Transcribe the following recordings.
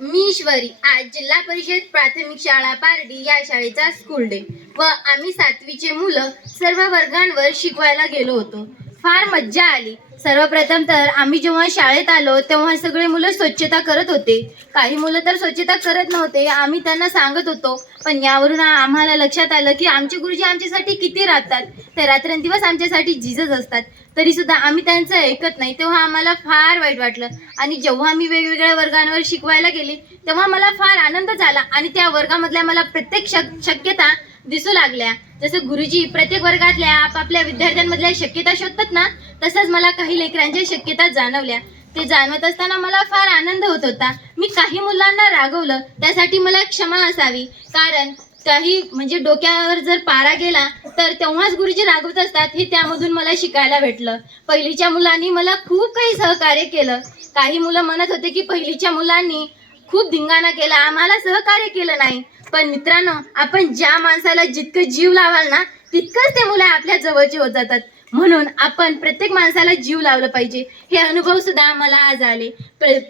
मी ईश्वरी. आज जिल्हा परिषद प्राथमिक शाळा पारडी या शाळेचा स्कूल डे व आम्ही 7वीचे मुलं सर्व वर्गांवर शिकवायला गेलो होतो. फार मज्जा आली. सर्वप्रथम तर आम्ही जेव्हा शाळेत आलो तेव्हा सगळे मुलं स्वच्छता करत होते. काही मुलं तर स्वच्छता करत नव्हते. आम्ही त्यांना सांगत होतो, पण यावरून आम्हाला लक्षात आलं की आमचे गुरुजी आमच्यासाठी किती राहतात. ते रात्रंदिवस आमच्यासाठी जीजस असतात. तरी सुद्धा आम्ही त्यांचं ऐकत नाही. तेव्हा आम्हाला फार वाईट वाटलं आणि जेव्हा मी वेगवेगळ्या वर्गांवर शिकवायला गेले तेव्हा मला फार आनंद झाला आणि त्या वर्गामधल्या मला प्रत्येक शक्यता दिसू लागल्या. जसं गुरुजी प्रत्येक वर्गातल्या आपापल्या विद्यार्थ्यांमधल्या शक्यता शोधतात ना, तसंच मला काही लेकरांच्या शक्यता जाणवल्या. ते जाणवत असताना मला फार आनंद होत होता. मी काही मुलांना रागवलं, त्यासाठी मला क्षमा असावी. कारण काही म्हणजे डोक्यावर जर पारा गेला तर तेव्हाच गुरुजी रागवत असतात, हे त्यामधून मला शिकायला भेटलं. पहिलीच्या मुलांनी मला खूप काही सहकार्य केलं. काही मुलं म्हणत होते की पहिलीच्या मुलांनी खूप धिंगाणा केला, आम्हाला सहकार्य केलं नाही. पण मित्रांनो, आपण ज्या माणसाला जितकं जीव लावाल ना, तितकंच ते मुलं आपल्या जवळचे होत जातात. म्हणून आपण प्रत्येक माणसाला जीव लावलं पाहिजे. हे अनुभव सुद्धा मला आज आले.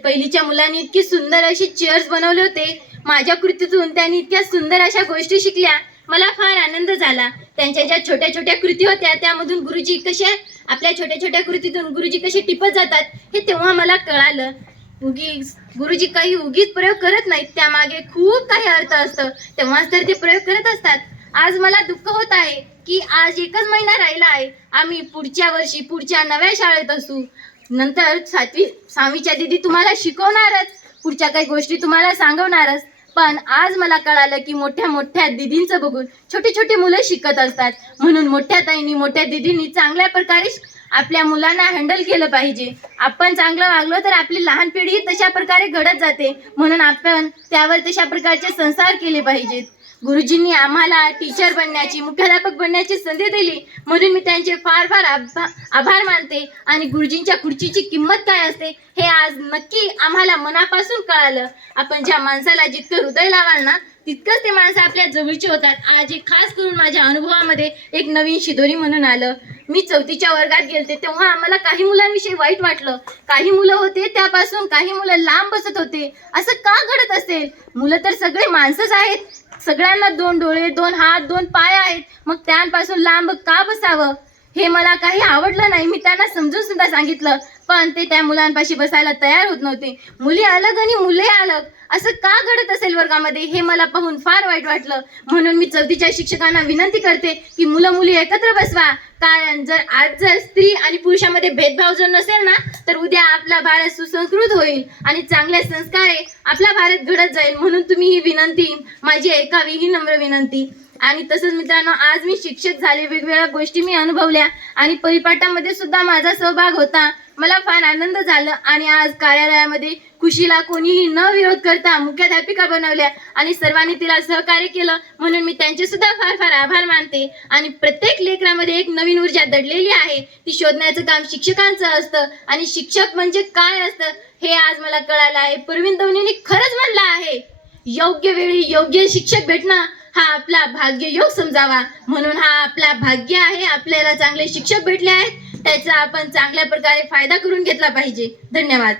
पहिलीच्या मुलांनी इतकी सुंदर अशी चेअर्स बनवले होते. माझ्या कृतीतून त्यांनी इतक्या सुंदर अशा गोष्टी शिकल्या. मला फार आनंद झाला. त्यांच्या ज्या छोट्या छोट्या कृती होत्या त्यामधून गुरुजी कसे आपल्या छोट्या छोट्या कृतीतून गुरुजी कसे टिपत जातात हे तेव्हा मला कळालं. गुरुजी काही उगीच प्रयोग करत नाहीत, त्यामागे खूप काही अर्थ असतं. तेव्हाच तर ते प्रयोग करत असतात. आज मला दुःख होत आहे की आज एकच महिना राहिला आहे. आम्ही पुढच्या वर्षी पुढच्या नव्या शाळेत असू. नंतर 6वीच्या दीदी तुम्हाला शिकवणारच, पुढच्या काही गोष्टी तुम्हाला सांगवणारच. पण आज मला कळालं की मोठ्या मोठ्या दीदींचं बघून छोटे छोटे मुलं शिकत असतात. म्हणून मोठ्या ताईंनी मोठ्या दीदींनी चांगल्या प्रकारे आपल्या मुलांना हँडल केलं पाहिजे. आपण चांगलं वागलो तर आपली लहान पिढी तशा प्रकारे घडत जाते. म्हणून आपण त्यावर तशा प्रकारचे संस्कार केले पाहिजेत. गुरुजींनी आम्हाला टीचर बनण्याची, मुख्याध्यापक बनण्याची संधी दिली, म्हणून मी त्यांचे फार फार आभार मानते. आणि गुरुजींच्या खुर्चीची किंमत काय असते हे आज नक्की आम्हाला मनापासून कळालं. आपण ज्या माणसाला जितकं हृदय लावाल ना, तितकंच ते माणसं आपल्या जवळचे होतात. आज एक खास करून माझ्या अनुभवामध्ये एक नवीन शिदोरी म्हणून आलं. मी 4थीच्या वर्गात गेलते तेव्हा आम्हाला काही मुलांविषयी वाईट वाटलं. काही मुलं होते त्यापासून काही मुलं लांब बसत होते. असं का घडत असेल? मुलं तर सगळे माणसंच आहेत. सगळ्यांना 2 डोळे, 2 हात, 2 पाय आहेत. मग त्यांपासून लांब का बसावं? हे मला काही आवडलं नाही. मी त्यांना समजून सुद्धा सांगितलं, पण ते त्या मुलांपाशी बसायला तयार होत नव्हते. मुली अलग आणि मुले अलग, असं का घडत असेल वर्गामध्ये हे मला पाहून फार वाईट वाटलं. म्हणून मी 4थीच्या शिक्षकांना विनंती करते की मुलं मुली एकत्र बसवा. कारण जर स्त्री आणि पुरुषामध्ये भेदभाव जर नसेल ना, तर उद्या आपला भारत सुसंस्कृत होईल आणि चांगल्या संस्कारे आपला भारत घडत जाईल. म्हणून तुम्ही ही विनंती माझी ऐकावी, ही नम्र विनंती. आणि तसंच मित्रांनो, आज मी शिक्षक झाले. वेगवेगळ्या गोष्टी मी अनुभवल्या आणि परिपाठामध्ये सुद्धा माझा सहभाग होता. मला फार आनंद झाला. आणि आज कार्यालयामध्ये खुशीला कोणीही न विरोध करता मुख्याध्यापिका बनवल्या आणि सर्वांनी तिला सहकार्य केलं. म्हणून मी त्यांचे सुद्धा फार फार आभार मानते. आणि प्रत्येक लेकरामध्ये एक नवीन ऊर्जा दडलेली आहे, ती शोधण्याचं काम शिक्षकांचं असतं. आणि शिक्षक म्हणजे काय असतं हे आज मला कळालं आहे. परवीन दवनीने खरंच म्हणलं आहे, योग्य वेळी योग्य शिक्षक भेटणं हा आपला भाग्ययोग समजावा. म्हणून हा आपला भाग्य आहे. आपल्याला चांगले शिक्षक भेटले आहेत, त्याचा आपण चांगल्या प्रकारे फायदा करून घेतला पाहिजे. धन्यवाद.